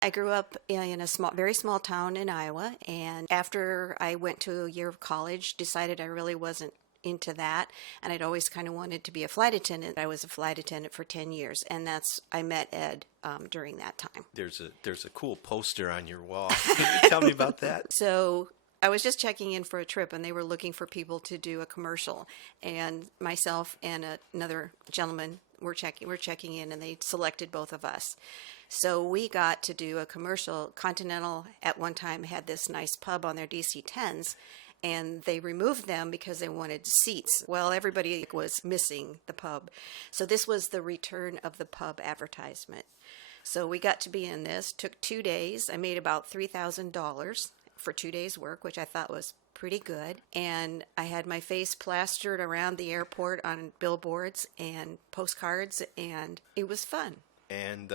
I grew up in a very small town in Iowa, and after I went to a year of college, decided I really wasn't into that, and I'd always kind of wanted to be a flight attendant. I was a flight attendant for 10 years, and I met Ed during that time. There's a cool poster on your wall. Can you tell me about that? So I was just checking in for a trip, and they were looking for people to do a commercial, and myself and another gentleman were checking in, and they selected both of us. So we got to do a commercial. Continental at one time had this nice pub on their DC-10s, and they removed them because they wanted seats. Well, everybody was missing the pub. So this was the return of the pub advertisement. So we got to be in this. Took 2 days. I made about $3,000 for 2 days' work, which I thought was pretty good. And I had my face plastered around the airport on billboards and postcards, and it was fun. And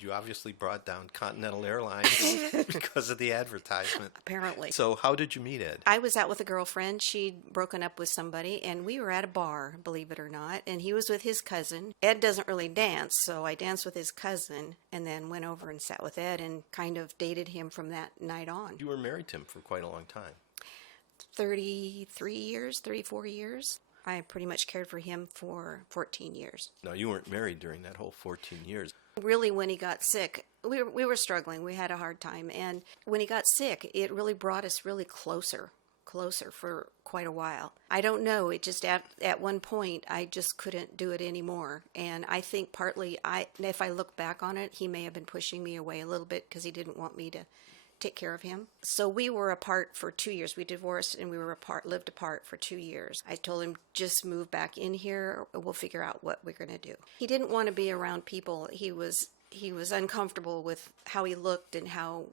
you obviously brought down Continental Airlines because of the advertisement. Apparently. So how did you meet Ed? I was out with a girlfriend. She'd broken up with somebody, and we were at a bar, believe it or not, and he was with his cousin. Ed doesn't really dance, so I danced with his cousin and then went over and sat with Ed and kind of dated him from that night on. You were married to him for quite a long time. 34 years. I pretty much cared for him for 14 years. No, you weren't married during that whole 14 years. Really, when he got sick, we were struggling. We had a hard time. And when he got sick, it really brought us really closer for quite a while. I don't know. It just at one point, I just couldn't do it anymore. And I think partly, if I look back on it, he may have been pushing me away a little bit because he didn't want me to take care of him. So we were apart for 2 years. We divorced and lived apart for 2 years. I told him, just move back in here. We'll figure out what we're going to do. He didn't want to be around people. He was uncomfortable with how he looked and how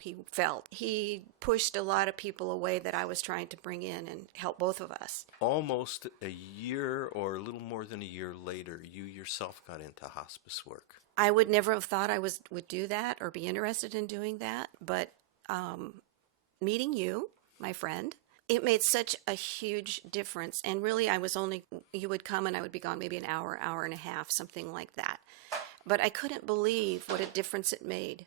he felt. He pushed a lot of people away that I was trying to bring in and help both of us. Almost a year or a little more than a year later, you yourself got into hospice work. I would never have thought I would do that or be interested in doing that, but meeting you, my friend, it made such a huge difference. And really, you would come and I would be gone maybe an hour and a half, something like that. But I couldn't believe what a difference it made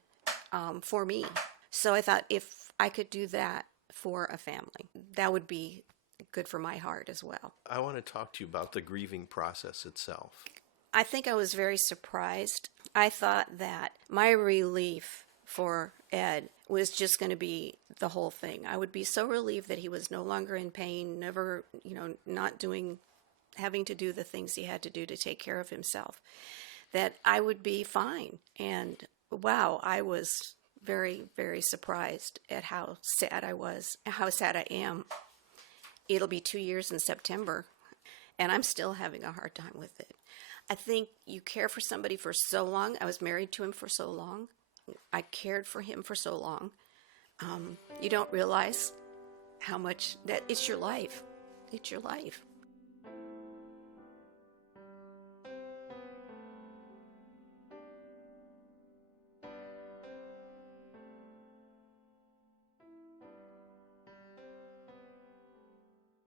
for me. So I thought if I could do that for a family, that would be good for my heart as well. I want to talk to you about the grieving process itself. I think I was very surprised. I thought that my relief for Ed was just going to be the whole thing. I would be so relieved that he was no longer in pain, never, not having to do the things he had to do to take care of himself, that I would be fine. And wow, I was very, very surprised at how sad I was, how sad I am. It'll be 2 years in September, and I'm still having a hard time with it. I think you care for somebody for so long. I was married to him for so long. I cared for him for so long. You don't realize how much that it's your life. It's your life.